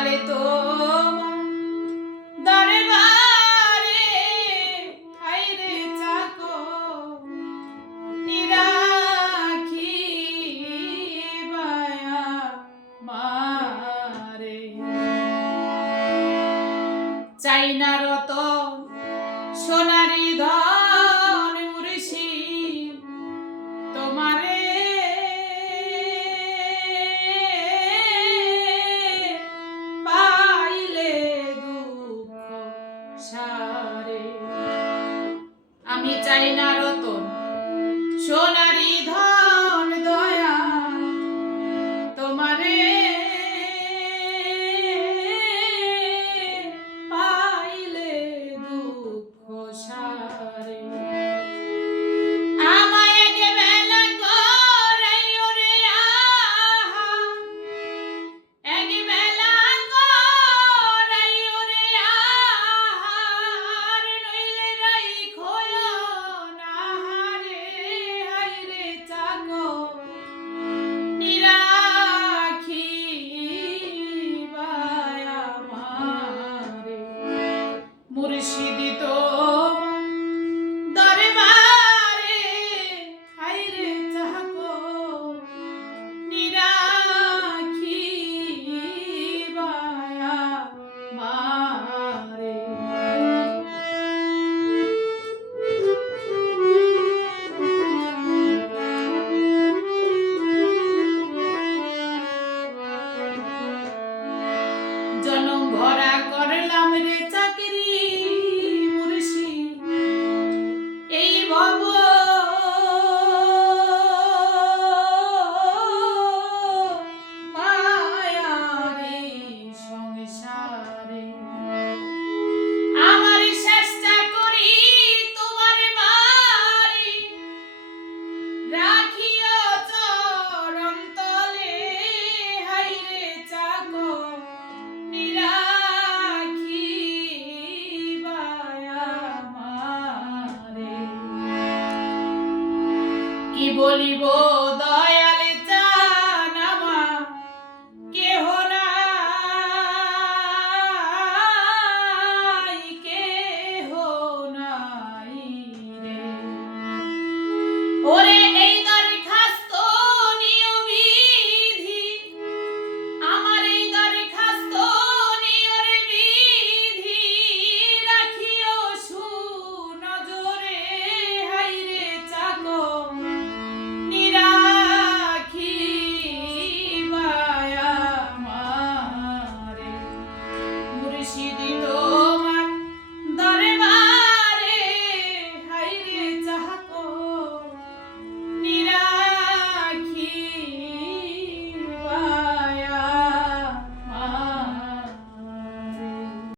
দয়ালে তো দরবারে হাইরে চাকো নিরাখি বায়া মারে চাই না রত সোনারি ধন মুর্শি তোমারে পাইলে দুঃখ সারে আমি চাই না রতন সোনারি ধন দয়া তোমারে পাইলে দুঃখ সারে আমায় এক বেলা করাইও রে আহা এক বেলা করাইও রে আহার নইলে রাইখো না রে হাইরে চাকো নিরাখি বায়া মারে মুর্শিদি তো দরবারে হাইরে চাকো নিরাখি বায়া মারে জনম ভরা করলাম রে চাকরি মুর্শি এই ভব মায়ারি সংসারে আমার চেষ্টা করি তোমার বাড়ি রাখিও চরণ তলে হাইরে চাকো নিরাখি বায়া মারে কি বলিব